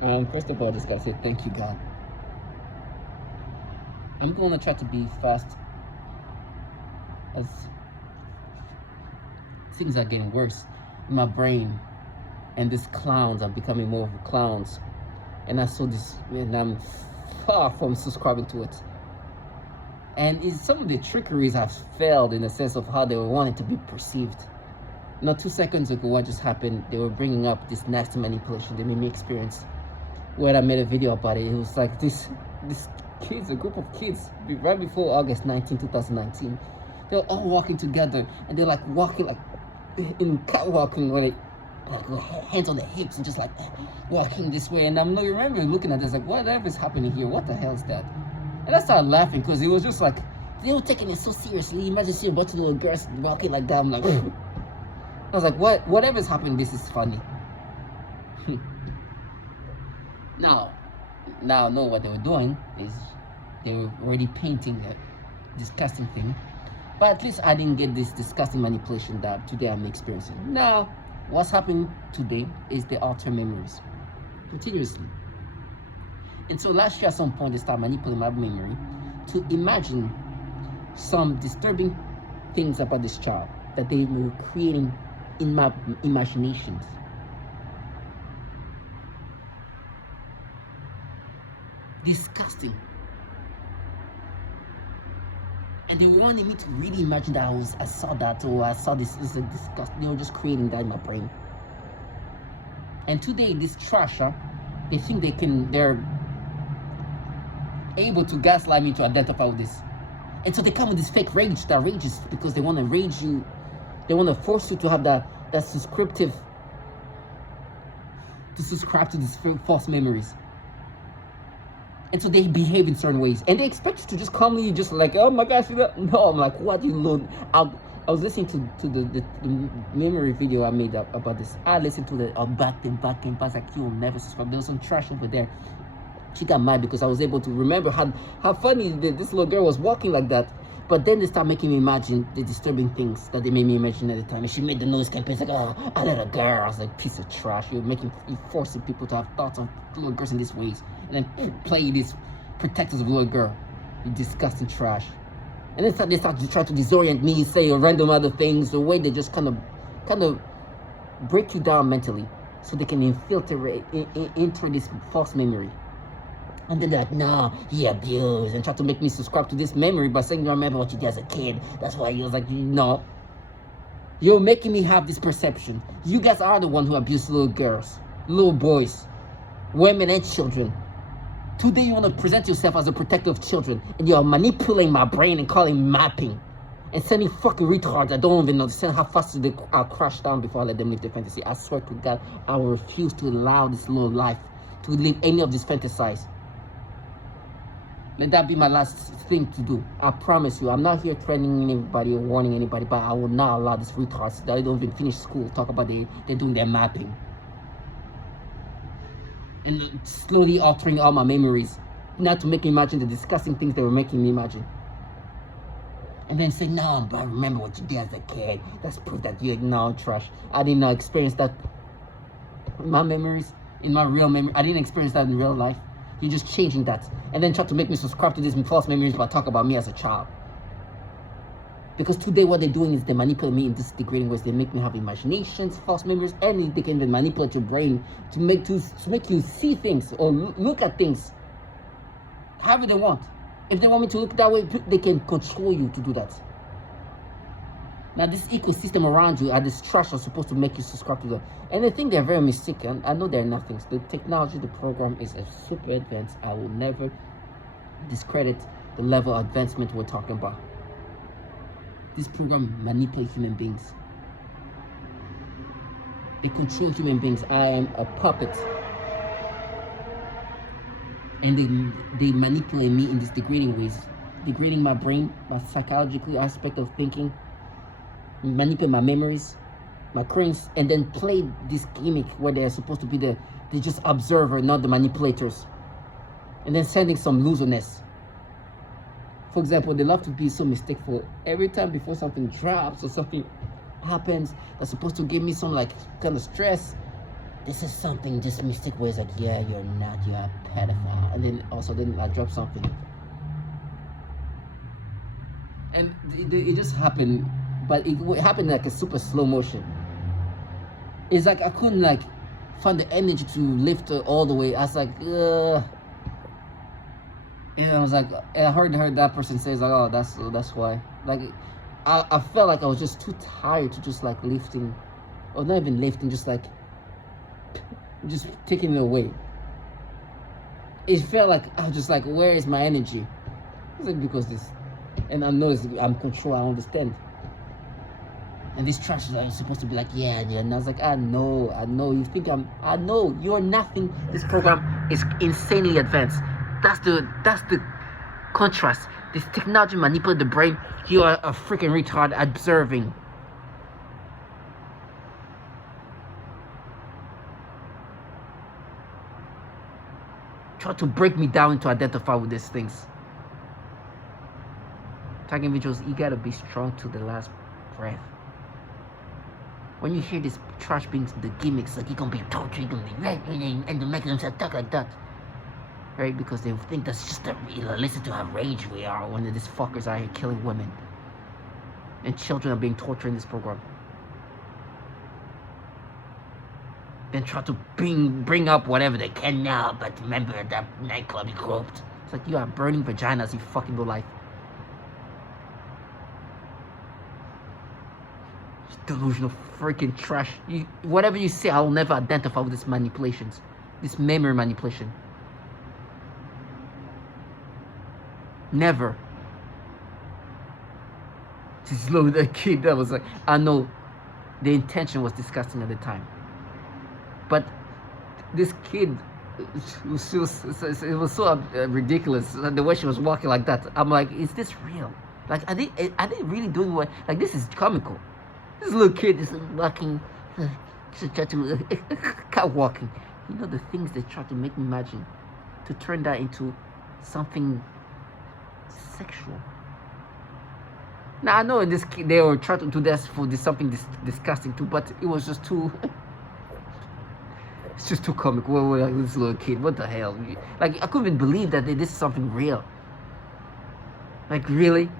First of all, just gotta say thank you, God. I'm gonna try to be fast as things are getting worse in my brain, and these clowns are becoming more of clowns. And I saw this, and I'm far from subscribing to it. And it's some of the trickeries have failed in the sense of how they were wanting to be perceived. Not 2 seconds ago, what just happened? They were bringing up this nasty manipulation they made me experience. When I made a video about it, it was like this kids, a group of kids, right before August 19, 2019. They were all walking together, and they're like walking like in catwalking, like hands on the hips and just like walking this way. And I'm not remembering looking at this like, whatever is happening here? What the hell is that? And I started laughing because it was just like they were taking it so seriously. Imagine seeing a bunch of little girls walking like that. I'm like, I was like, whatever is happening, this is funny. Now I know what they were doing is they were already painting a disgusting thing. But at least I didn't get this disgusting manipulation that today I'm experiencing. Now, what's happening today is they alter memories continuously. And so last year at some point they started manipulating my memory to imagine some disturbing things about this child that they were creating in my imaginations. Disgusting. And they wanted me to really imagine that I saw that, or I saw this. This is disgusting. They were just creating that in my brain. And today, this trasher, they think they're able to gaslight me to identify with this. And so they come with this fake rage that rages because they want to rage you. They want to force you to have that subscribe to these false memories. And so they behave in certain ways, and they expect you to just calmly, just like, oh my gosh, no. I'm like, what, you learn? I was listening to the memory video I made about this. I listened to the back and I was like, you'll never subscribe. There was some trash over there. She got mad because I was able to remember how funny this little girl was walking like that. But then they start making me imagine the disturbing things that they made me imagine at the time. And she made the noise campaign. It's like, oh, I little girl. I was like, piece of trash. You're forcing people to have thoughts on little girls in these ways. And then play these protectors of little girl. You disgusting trash. And then they start to try to disorient me, say random other things. The way they just kind of break you down mentally, so they can infiltrate into this false memory. And then they're like, no, he abused, and try to make me subscribe to this memory by saying, you remember what you did as a kid. That's why he was like, no. You're making me have this perception. You guys are the one who abused little girls, little boys, women, and children. Today you want to present yourself as a protector of children, and you're manipulating my brain and calling mapping, and sending fucking retards. I don't even understand how fast I'll crash down before I let them live their fantasy. I swear to God, I will refuse to allow this little life to live any of these fantasies. Let that be my last thing to do. I promise you, I'm not here threatening anybody or warning anybody, but I will not allow these retards that don't even finish school talk about they're doing their mapping. And slowly altering all my memories. Not to make me imagine the disgusting things they were making me imagine. And then say, no, but I remember what you did as a kid. That's proof that you're now trash. I did not experience that in my memories, in my real memory. I didn't experience that in real life. You're just changing that. And then try to make me subscribe to these false memories but talk about me as a child. Because today what they're doing is they manipulate me in this degrading ways. They make me have imaginations, false memories, and they can even manipulate your brain to make you see things or look at things however they want. If they want me to look that way, they can control you to do that. Now this ecosystem around you, this trash are supposed to make you subscribe to them. And they think they're very mistaken. I know they're nothing. The technology, the program is a super advanced. I will never discredit the level of advancement we're talking about. This program manipulates human beings. They control human beings. I am a puppet. And they manipulate me in these degrading ways. Degrading my brain, my psychological aspect of thinking. Manipulate my memories, my currents, and then play this gimmick where they're supposed to be the just observer, not the manipulators. And then sending some loserness. For example, they love to be so mistakeful. Every time before something drops or something happens that's supposed to give me some like kind of stress, this is something just mystic where it's like, yeah, you're not, you're a pedophile. And then also then I dropped something. And it just happened, but it happened like a super slow motion. It's like I couldn't like find the energy to lift her all the way. I was like, and I was like, and I heard that person say, like, oh, that's why. Like, I felt like I was just too tired to just like lifting, or not even lifting, just like, just taking it away. It felt like I was just like, where is my energy? It's like because this, and I know I'm control. I understand. And these trashes are supposed to be like, yeah. And I was like, I know. You think I know you're nothing. This program is insanely advanced. That's the contrast. This technology manipulates the brain. You are a freaking retard observing. Try to break me down to identify with these things. Tagging videos, you gotta be strong to the last breath. When you hear this trash being the gimmicks, like you're gonna be tortured, you're gonna be and they're making themselves talk like that. Right? Because they think that's just listen to how rage we are when these fuckers are here killing women. And children are being tortured in this program. Then try to bring up whatever they can now, but remember that nightclub you corrupt. It's like you are burning vaginas, you fucking low life. Delusional freaking trash. Whatever you say, I will never identify with these manipulations. This memory manipulation. Never. This little kid that was like, I know the intention was disgusting at the time. But this kid, it was so ridiculous. The way she was walking like that. I'm like, is this real? Like, are they really doing what? Like, this is comical. This little kid is walking, catwalking. You know the things they try to make me imagine, to turn that into something sexual. Now I know in this kid they were trying to do this for something disgusting too, but it was just too. It's just too comical. Like this little kid, what the hell? Like I couldn't even believe that this is something real. Like really,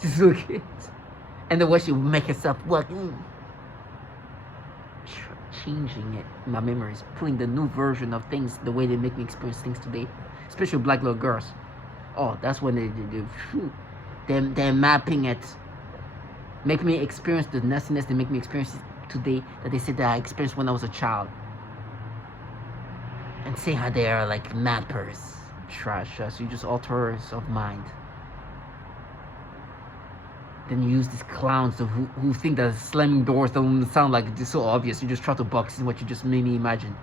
this little kid. And the way she would make herself work, changing it, my memories, putting the new version of things, the way they make me experience things today, especially black little girls. Oh, that's when they're mapping it, make me experience the nastiness they make me experience today that they said that I experienced when I was a child, and say how they are like mappers, trash. So you just alters of mind. Then you use these clowns who think that slamming doors don't sound like it's so obvious. You just try to box in what you just made me imagine.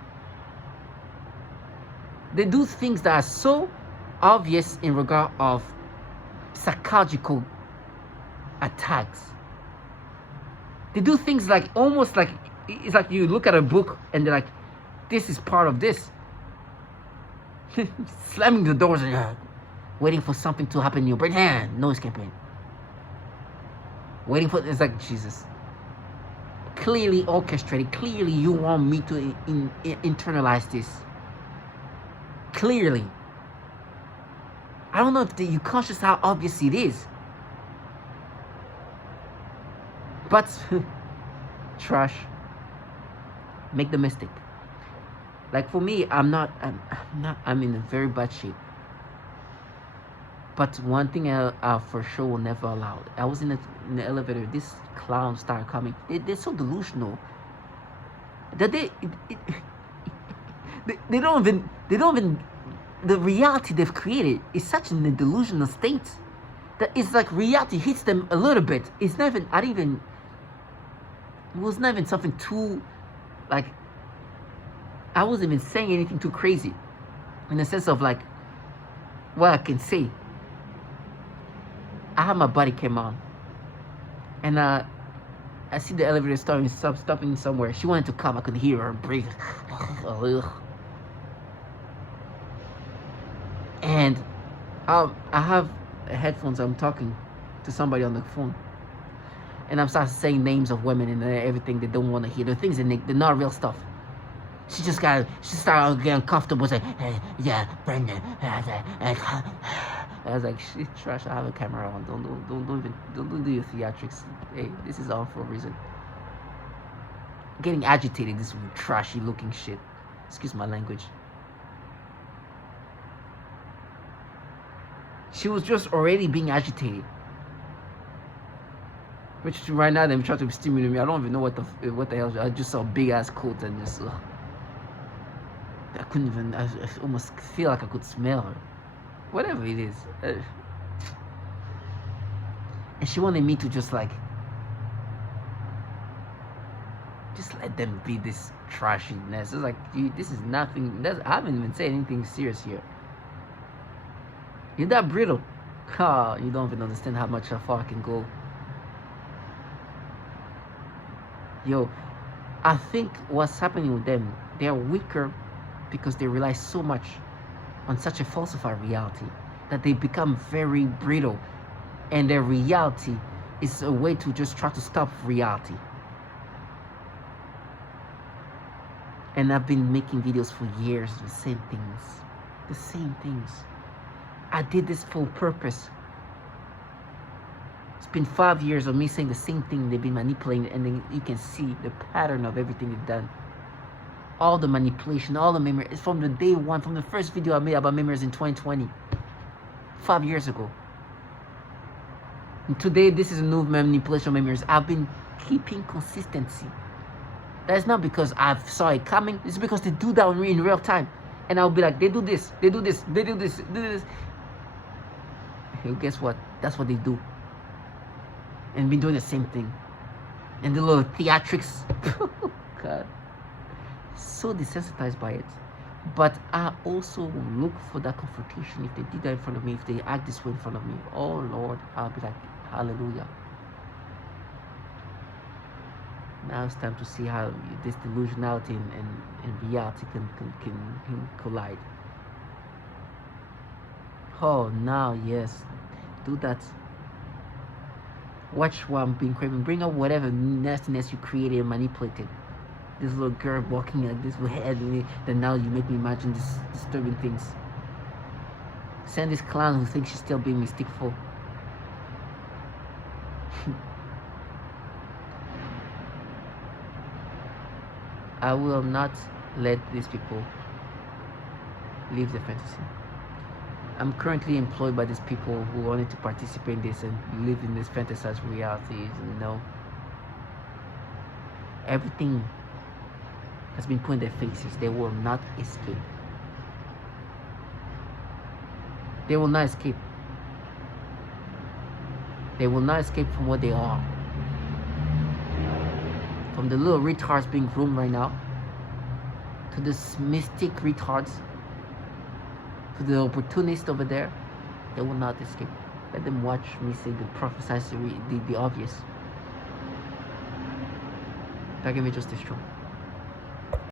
They do things that are so obvious in regard of psychological attacks. They do things like almost like it's like you look at a book and they're like, this is part of this. Slamming the doors and waiting for something to happen in your brain. No escaping. Waiting for it's like Jesus. Clearly orchestrated. Clearly you want me to internalize this. Clearly. I don't know if you conscious how obvious it is. But trash. Make the mistake. Like for me, I'm in a very bad shape. But one thing I for sure will never allow. I was in the elevator. This clown started coming. They're so delusional that they don't even. The reality they've created is such in a delusional state that it's like reality hits them a little bit. It's not even. It was not even something too, like. I wasn't even saying anything too crazy, in the sense of like, what I can say. I had my buddy came on, and I see the elevator stopping somewhere. She wanted to come. I could hear her breathe. And I have headphones. I'm talking to somebody on the phone, and I'm starting saying names of women and everything they don't want to hear. The things they're not real stuff. She started getting comfortable, saying, hey, yeah, Brendan. I was like, shit, trash. I have a camera on. Don't do your theatrics. Hey, this is all for a reason. Getting agitated, this trashy looking shit. Excuse my language. She was just already being agitated. Which right now they're trying to stimulate me. I don't even know what the hell. I just saw a big ass coat and just I couldn't even. I almost feel like I could smell her. Whatever it is. And she wanted me to just let them be this trashiness. It's like, this is nothing. I haven't even said anything serious here. You're that brittle. You don't even understand how much far I can go. Yo, I think what's happening with them, they're weaker because they rely so much on such a falsified reality that they become very brittle, and their reality is a way to just try to stop reality. And I've been making videos for years, the same things. I did this for purpose. It's been 5 years of me saying the same thing. They've been manipulating, and then you can see the pattern of everything they've done. All the manipulation, all the memory. It's from the day one, from the first video I made about memories in 2020. 5 years ago. And today, this is a new manipulation of memories. I've been keeping consistency. That's not because I saw it coming. It's because they do that in real time. And I'll be like, they do this, they do this, they do this, they do this. Hey, guess what? That's what they do. And been doing the same thing. And the little theatrics. God. So desensitized by it. But I also look for that confrontation. If they did that in front of me, if they act this way in front of me, oh Lord, I'll be like, hallelujah. Now it's time to see how this delusionality and reality can collide. Oh, now, yes. Do that. Watch what I'm being craving. Bring up whatever nastiness you created and manipulated. This little girl walking like this with her head in it, then now you make me imagine these disturbing things. Send this clown who thinks she's still being mysticful. I will not let these people live the fantasy. I'm currently employed by these people who wanted to participate in this and live in this fantasized realities. No. Everything has been put in their faces. They will not escape. They will not escape. They will not escape from what they are. From the little retards being groomed right now, to this mystic retards, to the opportunist over there, they will not escape. Let them watch me say the prophesied, the obvious. That gave me just a strong.